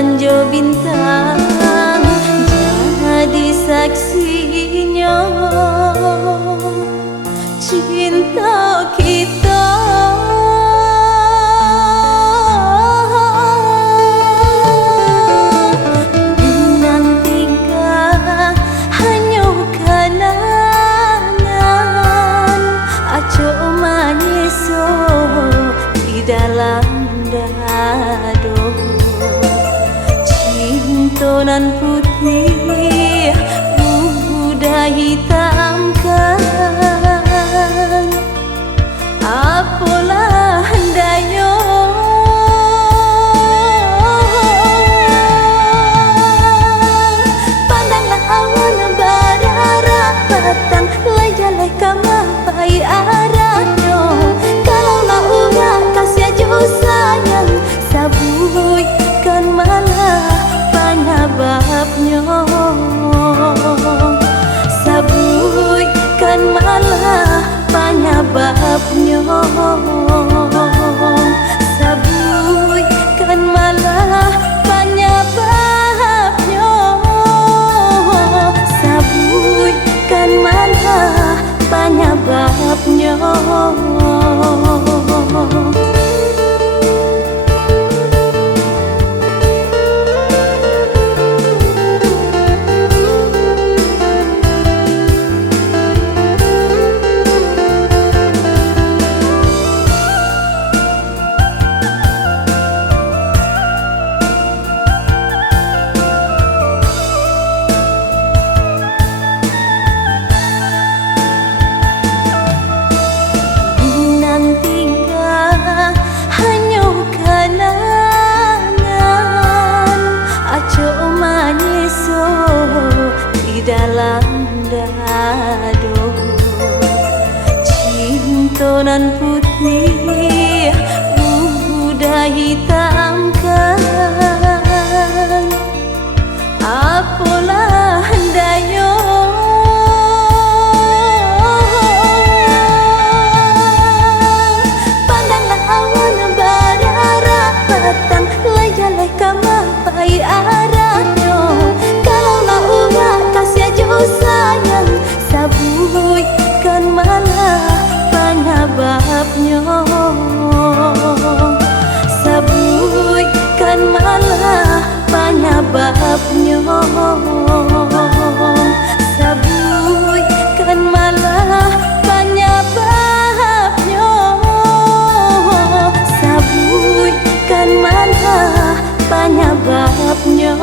banjo bintang jadi saksinya cinta kita. Dinantikan hanya kenangan acok manyiso di dalam dado. Cintonan putih udah hitamkan, apalah hendayo pandanglah awan berarapatan lai jalai kamapai arahnya. Kalaulah orang kasih jo sayang sabuikan malah panyababnya, sabuikan malah panyababnya, sabuikan malah panyababnya, sabuikan malah panyababnya. Di dalam dado cintonan putih udah hitamkan, apalah hendayo pandanglah awan berarapatan lai jalai kamapai arahnya. Kalaulah orang kasih jo sayang sabuikan malah panyababnya, sabuikan malah panyababnya, sabuikan malah panyababnya, sabuikan malah panyababnya.